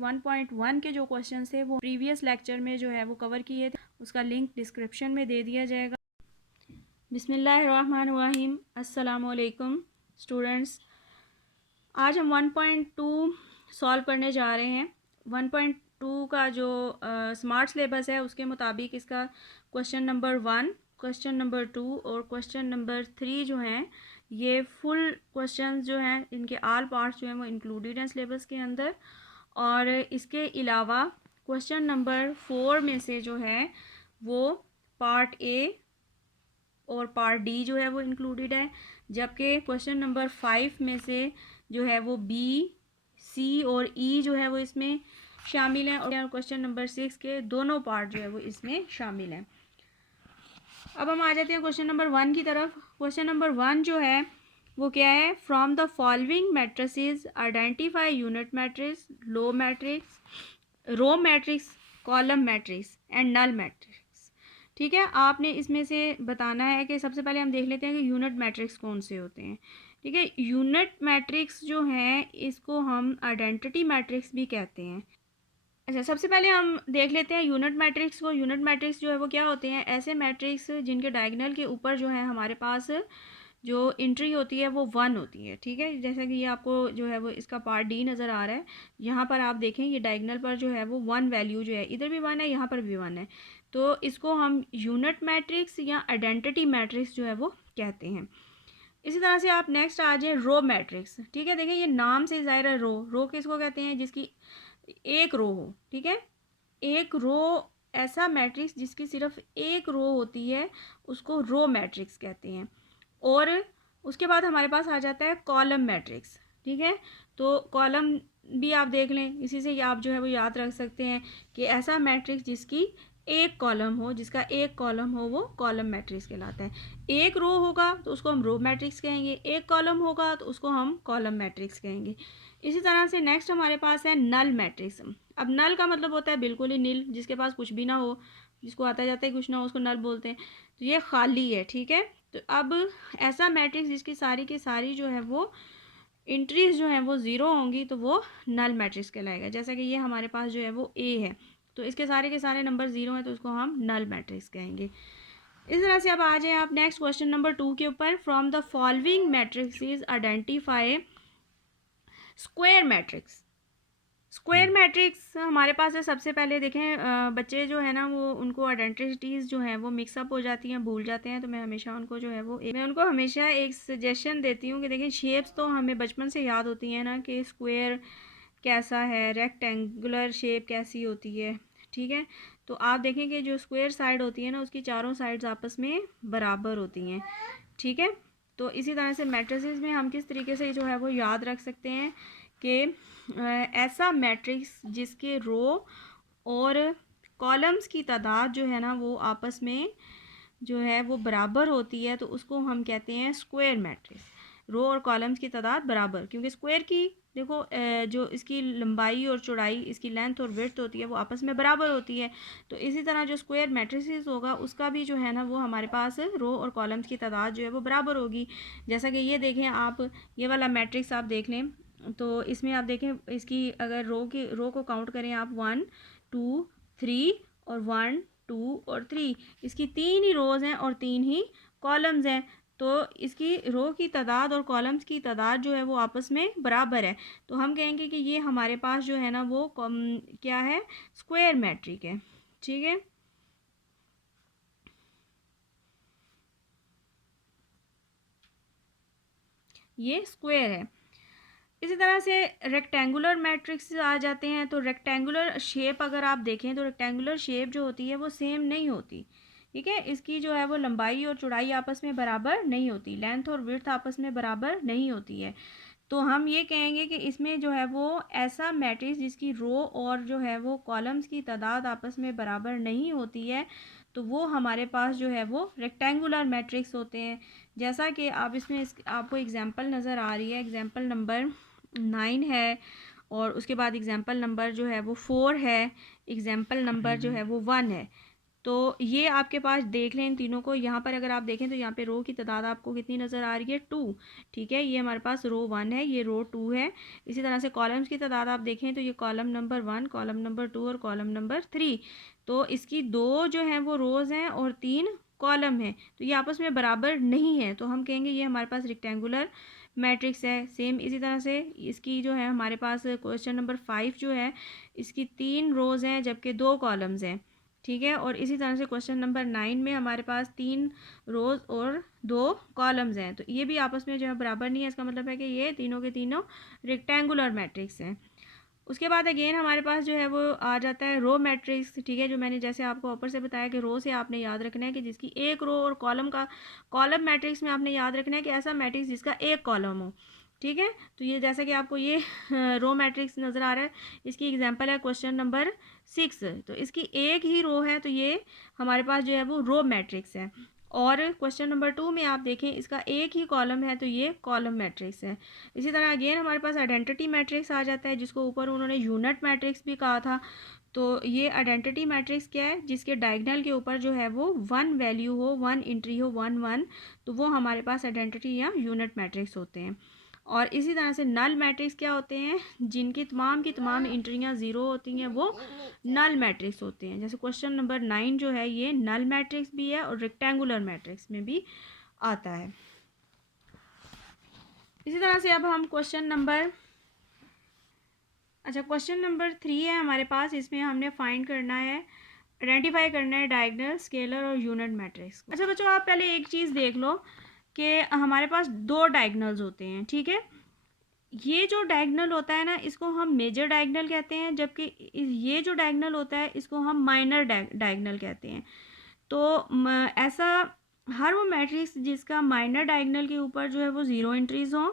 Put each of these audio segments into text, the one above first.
1.1 के जो क्वेश्चन थे वो प्रीवियस लेक्चर में जो है वो कवर किए थे, उसका लिंक डिस्क्रिप्शन में दे दिया जाएगा। बिस्मिल्लाहिर्रहमानिर्रहीम, अस्सलामुअलैकुम स्टूडेंट्स। आज हम 1.2 सॉल्व करने जा रहे हैं। 1.2 का जो स्मार्ट सिलेबस है उसके मुताबिक इसका क्वेश्चन नंबर 1, क्वेश्चन नंबर 2 और क्वेश्चन नंबर 3 जो हैं ये फुल क्वेश्चंस जो हैं इनके आल पार्ट्स जो हैं वो इंक्लूडेड हैं सिलेबस के अंदर। और इसके अलावा क्वेश्चन नंबर 4 में से जो है वो पार्ट ए और पार्ट डी जो है वो इंक्लूडेड है, जबकि क्वेश्चन नंबर 5 में से जो है वो बी, सी और ई जो है वो इसमें शामिल हैं और क्वेश्चन नंबर 6 के दोनों पार्ट जो है वो इसमें शामिल हैं। अब हम आ जाते हैं क्वेश्चन नंबर 1 की तरफ। क्वेश्चन नंबर 1 जो है वो क्या है, from the following matrices identify unit matrix, low matrix, row matrix, column matrix and null matrix. ठीक है, आपने इसमें से बताना है कि सबसे पहले हम देख लेते हैं कि यूनिट मैट्रिक्स कौन से होते हैं। ठीक है, यूनिट मैट्रिक्स जो हैं इसको हम आइडेंटिटी मैट्रिक्स भी कहते हैं। अच्छा, सबसे पहले हम देख लेते हैं यूनिट मैट्रिक्स को। यूनिट मैट्रिक्स जो है वो क्या होते हैं, ऐसे मैट्रिक्स जिनके डायगोनल के ऊपर जो है हमारे पास जो एंट्री होती है वो 1 होती है। ठीक है, जैसे कि ये आपको जो है वो इसका पार्ट डी नज़र आ रहा है। यहाँ पर आप देखें ये डायगोनल पर जो है वो 1 वैल्यू जो है, इधर भी 1 है यहाँ पर भी 1 है, तो इसको हम यूनिट मैट्रिक्स या आइडेंटिटी मैट्रिक्स जो है वो कहते हैं। इसी तरह से आप नेक्स्ट आ जाए रो मैट्रिक्स। ठीक है, देखिए ये नाम से ज़ाहिर है रो किसको कहते हैं, जिसकी एक रो हो। ठीक है, एक रो, ऐसा मैट्रिक्स जिसकी सिर्फ एक रो होती है उसको रो मैट्रिक्स कहते हैं। और उसके बाद हमारे पास आ जाता है कॉलम मैट्रिक्स। ठीक है, तो कॉलम भी आप देख लें, इसी से आप जो है वो याद रख सकते हैं कि ऐसा मैट्रिक्स जिसकी एक कॉलम हो, जिसका एक कॉलम हो वो कॉलम मैट्रिक्स कहलाता है। एक रो होगा तो उसको हम रो मैट्रिक्स कहेंगे, एक कॉलम होगा तो उसको हम कॉलम मैट्रिक्स कहेंगे। इसी तरह से नेक्स्ट हमारे पास है नल मैट्रिक्स। अब नल का मतलब होता है बिल्कुल ही नील, जिसके पास कुछ भी ना हो, जिसको आता जाता है कुछ ना हो उसको नल बोलते हैं। तो ये खाली है। ठीक है, तो अब ऐसा मैट्रिक्स जिसकी सारी की सारी जो है वो एंट्रीज जो हैं वो ज़ीरो होंगी तो वो नल मैट्रिक्स कहलाएगा। जैसा कि ये हमारे पास जो है वो ए है, तो इसके सारे के सारे नंबर ज़ीरो हैं तो उसको हम नल मैट्रिक्स कहेंगे। इस तरह से अब आ जाए आप नेक्स्ट क्वेश्चन नंबर 2 के ऊपर। From the following matrixes identify square matrix. Square matrix हमारे पास है। सबसे पहले देखें, बच्चे जो है ना वो उनको आइडेंटिटीज़ जो हैं वो मिक्सअप हो जाती हैं, भूल जाते हैं, तो मैं हमेशा उनको जो है वो मैं उनको हमेशा एक सजेशन देती हूँ कि देखें शेप्स तो हमें बचपन से याद होती हैं ना कि स्क्वायर कैसा है, रेक्टेंगुलर शेप कैसी होती है। ठीक है, तो आप देखें कि जो स्क्वायर साइड होती है ना उसकी चारों साइड्स आपस में बराबर होती हैं। ठीक है, तो इसी तरह से मैट्रिसेस में हम किस तरीके से जो है वो याद रख सकते हैं कि ऐसा मैट्रिक्स जिसके रो और कॉलम्स की तादाद जो है ना वो आपस में जो है वो बराबर होती है, तो उसको हम कहते हैं स्क्वायर मैट्रिक्स। रो और कॉलम्स की तादाद बराबर, क्योंकि स्क्वायर की देखो जो इसकी लंबाई और चौड़ाई, इसकी लेंथ और विड्थ होती है वो आपस में बराबर होती है। तो इसी तरह जो स्क्वायर मैट्रिसेस होगा उसका भी जो है ना वो हमारे पास रो और कॉलम्स की तादाद जो है वो बराबर होगी। जैसा कि ये देखें आप, ये वाला मैट्रिक्स आप देख लें, तो इसमें आप देखें इसकी अगर रो को काउंट करें आप 1 2 3 और 1 2 और 3, इसकी 3 ही रोज़ हैं और 3 ही कॉलम्स हैं, तो इसकी रो की तादाद और कॉलम्स की तादाद जो है वो आपस में बराबर है। तो हम कहेंगे कि ये हमारे पास जो है ना वो क्या है, स्क्वायर मैट्रिक है। ठीक है, ये स्क्वायर है। इसी तरह से रेक्टेंगुलर मैट्रिक्स आ जाते हैं। तो रेक्टेंगुलर शेप अगर आप देखें तो रेक्टेंगुलर शेप जो होती है वो सेम नहीं होती। ठीक है, इसकी जो है वो लंबाई और चौड़ाई आपस में बराबर नहीं होती, लेंथ और विड्थ आपस में बराबर नहीं होती है। तो हम ये कहेंगे कि इसमें जो है वो ऐसा मैट्रिक्स जिसकी रो और जो है वो कॉलम्स की तादाद आपस में बराबर नहीं होती है, तो वो हमारे पास जो है वो रेक्टेंगुलर मैट्रिक्स होते हैं। जैसा कि आप इसमें आपको एग्जांपल नज़र आ रही है, एग्जांपल नंबर 9 है और उसके बाद एग्जांपल नंबर जो है वो 4 है, एग्जांपल नंबर जो है वो 1 है। तो ये आपके पास देख लें इन तीनों को। यहाँ पर अगर आप देखें तो यहाँ पे रो की तादाद आपको कितनी नज़र आ रही है, 2। ठीक है, ये हमारे पास रो 1 है, ये रो 2 है। इसी तरह से कॉलम्स की तादाद आप देखें तो ये कॉलम नंबर 1, कॉलम नंबर 2 और कॉलम नंबर 3। तो इसकी 2 जो हैं वो रोज़ हैं और 3 कॉलम हैं, तो ये आपस में बराबर नहीं है, तो हम कहेंगे ये हमारे पास रेक्टेंगुलर मैट्रिक्स है। सेम इसी तरह से इसकी जो है हमारे पास क्वेश्चन नंबर 5 जो है, इसकी 3 रोज़ हैं जबकि 2 कॉलम्स हैं। ठीक है, और इसी तरह से क्वेश्चन नंबर 9 में हमारे पास 3 रोज़ और 2 कॉलम्स हैं, तो ये भी आपस में जो है बराबर नहीं है। इसका मतलब है कि ये तीनों के तीनों रेक्टेंगुलर मैट्रिक्स हैं। उसके बाद अगेन हमारे पास जो है वो आ जाता है रो मैट्रिक्स। ठीक है, जो मैंने जैसे आपको ऊपर से बताया कि रो से आपने याद रखना है कि जिसकी एक रो, और कॉलम मैट्रिक्स में आपने याद रखना है कि ऐसा मैट्रिक्स जिसका एक कॉलम हो। ठीक है, तो ये जैसा कि आपको ये रो मैट्रिक्स नज़र आ रहा है, इसकी एग्जांपल है क्वेश्चन नंबर 6। तो इसकी एक ही रो है, तो ये हमारे पास जो है वो रो मैट्रिक्स है। और क्वेश्चन नंबर 2 में आप देखें इसका एक ही कॉलम है, तो ये कॉलम मैट्रिक्स है। इसी तरह अगेन हमारे पास आइडेंटिटी मैट्रिक्स आ जाता है, जिसको ऊपर उन्होंने यूनिट मैट्रिक्स भी कहा था। तो ये आइडेंटिटी मैट्रिक्स क्या है, जिसके डायगोनल के ऊपर जो है वो 1 वैल्यू हो, 1 एंट्री हो, 1 1, तो वो हमारे पास आइडेंटिटी या यूनिट मैट्रिक्स होते हैं। और इसी तरह से नल मैट्रिक्स क्या होते हैं, जिनकी तमाम की तमाम एंट्रियाँ 0 होती हैं, वो नल मैट्रिक्स होते हैं। जैसे क्वेश्चन नंबर 9 जो है ये नल मैट्रिक्स भी है और रेक्टेंगुलर मैट्रिक्स में भी आता है। इसी तरह से अब हम क्वेश्चन नंबर 3 है हमारे पास। इसमें हमने फाइंड करना है, आइडेंटिफाई करना है डायगोनल, स्केलर और यूनिट मैट्रिक्स। अच्छा बच्चों, आप पहले एक चीज़ देख लो कि हमारे पास 2 डायगोनल्स होते हैं। ठीक है, ये जो डायगोनल होता है ना, इसको हम मेजर डायगोनल कहते हैं, जबकि ये जो डायगोनल होता है इसको हम माइनर डायगोनल कहते हैं। तो ऐसा हर वो मैट्रिक्स जिसका माइनर डायगोनल के ऊपर जो है वो 0 एंट्रीज हों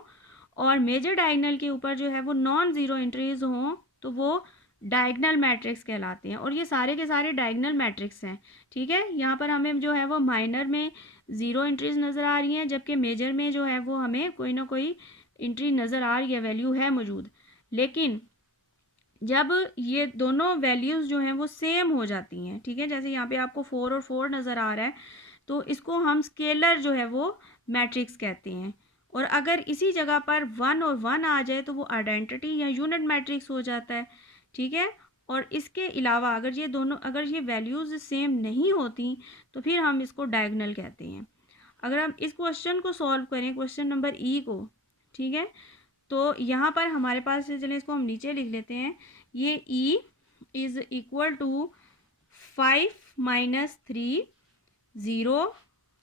और मेजर डायगोनल के ऊपर जो है वो नॉन ज़ीरो एंट्रीज हों, तो वो डायगोनल मैट्रिक्स कहलाते हैं। और ये सारे के सारे डायगोनल मैट्रिक्स हैं। ठीक है, यहाँ पर हमें जो है वो माइनर में 0 एंट्रीज नज़र आ रही हैं, जबकि मेजर में जो है वो हमें कोई ना कोई एंट्री नज़र आ रही है, वैल्यू है मौजूद। लेकिन जब ये दोनों वैल्यूज़ जो हैं वो सेम हो जाती हैं, ठीक है, जैसे यहाँ पे आपको 4 और 4 नज़र आ रहा है, तो इसको हम स्केलर जो है वो मैट्रिक्स कहते हैं। और अगर इसी जगह पर 1 और 1 आ जाए तो वो आइडेंटिटी या यूनिट मैट्रिक्स हो जाता है। ठीक है, और इसके अलावा अगर ये वैल्यूज़ सेम नहीं होती तो फिर हम इसको डायगोनल कहते हैं। अगर हम इस क्वेश्चन को सॉल्व करें, क्वेश्चन नंबर ई को, ठीक है, तो यहाँ पर हमारे पास, चलिए इसको हम नीचे लिख लेते हैं, ये ई इज़ इक्वल टू 5 - 3 0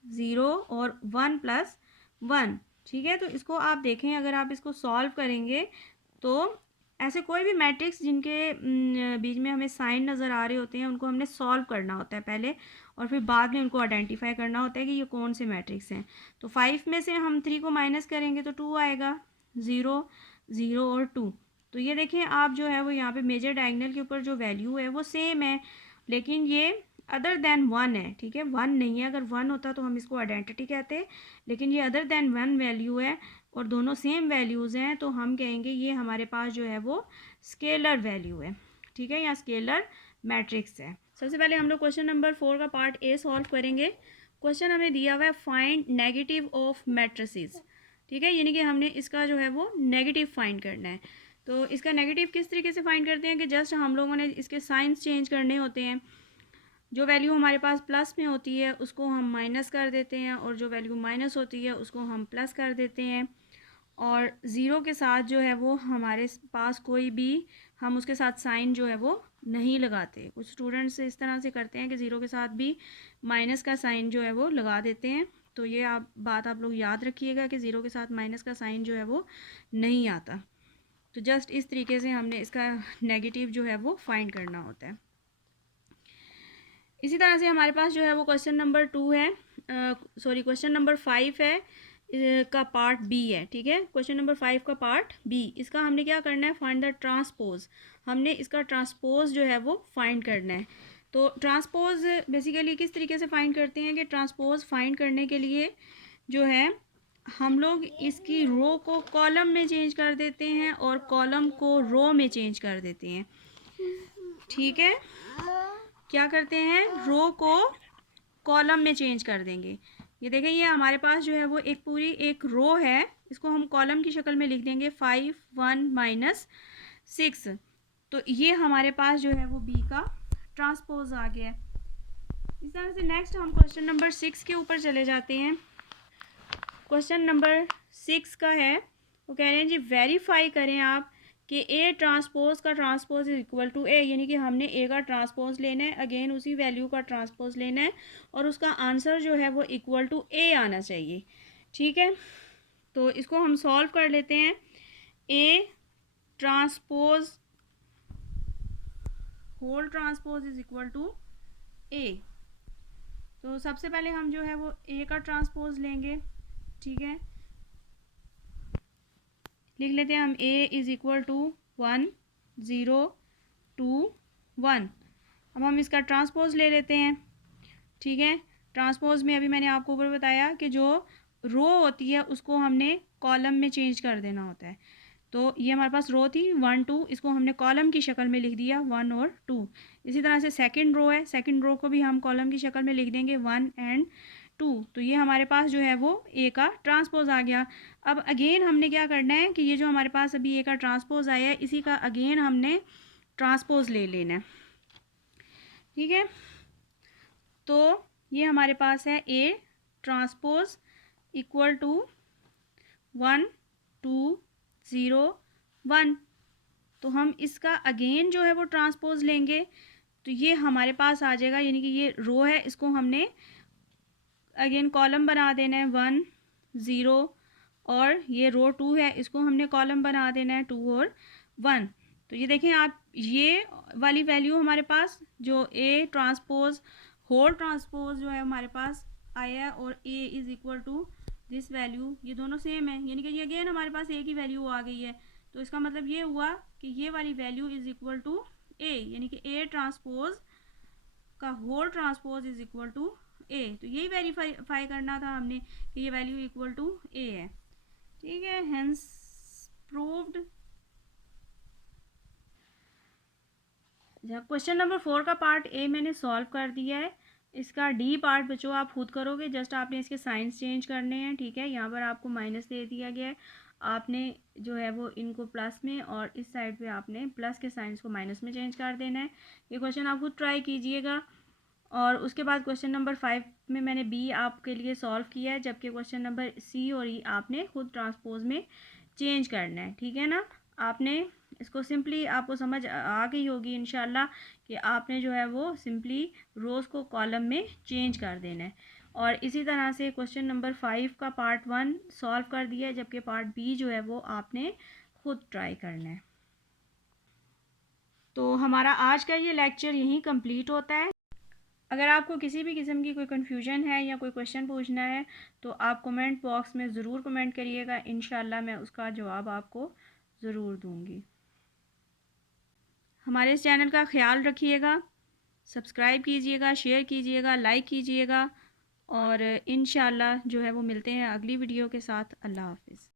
0 और 1 + 1। ठीक है, तो इसको आप देखें, अगर आप इसको सॉल्व करेंगे तो ऐसे कोई भी मैट्रिक्स जिनके बीच में हमें साइन नज़र आ रहे होते हैं, उनको हमने सॉल्व करना होता है पहले, और फिर बाद में उनको आइडेंटिफाई करना होता है कि ये कौन से मैट्रिक्स हैं। तो 5 में से हम 3 को माइनस करेंगे तो 2 आएगा, 0 0 और 2। तो ये देखें आप जो है वो यहाँ पे मेजर डायगोनल के ऊपर जो वैल्यू है वो सेम है, लेकिन ये अदर देन 1 है। ठीक है, 1 नहीं है, अगर 1 होता तो हम इसको आइडेंटिटी कहते, लेकिन ये अदर देन 1 वैल्यू है और दोनों सेम वैल्यूज़ हैं, तो हम कहेंगे ये हमारे पास जो है वो स्केलर वैल्यू है। ठीक है, या स्केलर मैट्रिक्स है। सबसे पहले हम लोग क्वेश्चन नंबर 4 का पार्ट ए सॉल्व करेंगे। क्वेश्चन हमें दिया हुआ है फाइंड नेगेटिव ऑफ मैट्रिसेस। ठीक है, यानी कि हमने इसका जो है वो नेगेटिव फाइंड करना है। तो इसका नेगेटिव किस तरीके से फाइंड करते हैं कि जस्ट हम लोगों ने इसके साइंस चेंज करने होते हैं। जो वैल्यू हमारे पास प्लस में होती है उसको हम माइनस कर देते हैं, और जो वैल्यू माइनस होती है उसको हम प्लस कर देते हैं। और ज़ीरो के साथ जो है वो हमारे पास कोई भी, हम उसके साथ साइन जो है वो नहीं लगाते। कुछ स्टूडेंट्स इस तरह से करते हैं कि ज़ीरो के साथ भी माइनस का साइन जो है वो लगा देते हैं। तो ये बात आप लोग याद रखिएगा कि ज़ीरो के साथ माइनस का साइन जो है वो नहीं आता। तो जस्ट इस तरीके से हमने इसका नेगेटिव जो है वो फाइंड करना होता है। इसी तरह से हमारे पास जो है वो क्वेश्चन नंबर 2 है, क्वेश्चन नंबर 5 है, का पार्ट बी है। ठीक है, क्वेश्चन नंबर 5 का पार्ट बी, इसका हमने क्या करना है, फाइंड द ट्रांसपोज। हमने इसका ट्रांसपोज जो है वो फाइंड करना है। तो ट्रांसपोज बेसिकली किस तरीके से फाइंड करते हैं कि ट्रांसपोज फाइंड करने के लिए जो है हम लोग इसकी रो को कॉलम में चेंज कर देते हैं और कॉलम को रो में चेंज कर देते हैं। ठीक है, क्या करते हैं, रो को कॉलम में चेंज कर देंगे। ये देखें, ये हमारे पास जो है वो एक पूरी एक रो है, इसको हम कॉलम की शक्ल में लिख देंगे 5 1 माइनस 6। तो ये हमारे पास जो है वो बी का ट्रांसपोज आ गया है। इस तरह से नेक्स्ट हम क्वेश्चन नंबर 6 के ऊपर चले जाते हैं। क्वेश्चन नंबर 6 का है, वो कह रहे हैं जी वेरीफाई करें आप कि ए ट्रांसपोज का transpose is equal to A, यानी कि हमने ए का ट्रांसपोज लेना है, अगेन उसी वैल्यू का ट्रांसपोज लेना है और उसका आंसर जो है वो इक्वल टू ए आना चाहिए। ठीक है, तो इसको हम सॉल्व कर लेते हैं। A transpose whole transpose is equal to A. तो सबसे पहले हम जो है वो ए का ट्रांसपोज लेंगे। ठीक है, लिख लेते हैं हम ए इज़ इक्वल टू 1 0 2 1। अब हम इसका ट्रांसपोज ले लेते हैं। ठीक है, ट्रांसपोज में अभी मैंने आपको ऊपर बताया कि जो रो होती है उसको हमने कॉलम में चेंज कर देना होता है। तो ये हमारे पास रो थी 1 2, इसको हमने कॉलम की शक्ल में लिख दिया 1 और 2। इसी तरह से सेकंड रो है, सेकंड रो को भी हम कॉलम की शक्ल में लिख देंगे 1 एंड 2। तो ये हमारे पास जो है वो ए का ट्रांसपोज आ गया। अब अगेन हमने क्या करना है कि ये जो हमारे पास अभी ए का ट्रांसपोज आया है, इसी का अगेन हमने ट्रांसपोज ले लेना है। ठीक है, तो ये हमारे पास है ए ट्रांसपोज इक्वल टू 1 2 0 1। तो हम इसका अगेन जो है वो ट्रांसपोज लेंगे, तो ये हमारे पास आ जाएगा, यानी कि ये रो है, इसको हमने अगेन कॉलम बना देना है 1 0, और ये रो 2 है, इसको हमने कॉलम बना देना है 2 और 1। तो ये देखें आप, ये वाली वैल्यू हमारे पास जो ए ट्रांसपोज होल ट्रांसपोज जो है हमारे पास आया है, और A is equal to this value, ये दोनों सेम है, यानी कि ये अगेन हमारे पास ए की वैल्यू आ गई है। तो इसका मतलब ये हुआ कि ये वाली value is equal to A, यानी कि ए ट्रांसपोज का whole transpose is equal to A. तो यही वेरीफाई करना था हमने कि ये वैल्यू इक्वल टू ए है। ठीक है, हेंस प्रूव्ड। क्वेश्चन नंबर 4 का पार्ट ए मैंने सॉल्व कर दिया है। इसका डी पार्ट बच्चों आप खुद करोगे, जस्ट आपने इसके साइंस चेंज करने हैं। ठीक है, यहाँ पर आपको माइनस दे दिया गया है, आपने जो है वो इनको प्लस में और इस साइड पे आपने प्लस के साइंस को माइनस में चेंज कर देना है। ये क्वेश्चन आप खुद ट्राई कीजिएगा। और उसके बाद क्वेश्चन नंबर 5 में मैंने बी आपके लिए सॉल्व किया है, जबकि क्वेश्चन नंबर सी और ई आपने खुद ट्रांसपोज में चेंज करना है। ठीक है ना, आपने इसको सिंपली, आपको समझ आ गई होगी इंशाल्लाह कि आपने जो है वो सिंपली रोज़ को कॉलम में चेंज कर देना है। और इसी तरह से क्वेश्चन नंबर 5 का पार्ट 1 सॉल्व कर दिया है, जबकि पार्ट बी जो है वो आपने खुद ट्राई करना है। तो हमारा आज का ये लेक्चर यहीं कंप्लीट होता है। अगर आपको किसी भी किस्म की कोई कन्फ्यूजन है या कोई क्वेश्चन पूछना है तो आप कमेंट बॉक्स में ज़रूर कमेंट करिएगा, इंशाल्लाह मैं उसका जवाब आपको ज़रूर दूँगी। हमारे इस चैनल का ख्याल रखिएगा, सब्सक्राइब कीजिएगा, शेयर कीजिएगा, लाइक कीजिएगा, और इंशाल्लाह जो है वो मिलते हैं अगली वीडियो के साथ। अल्लाह हाफ़िज़।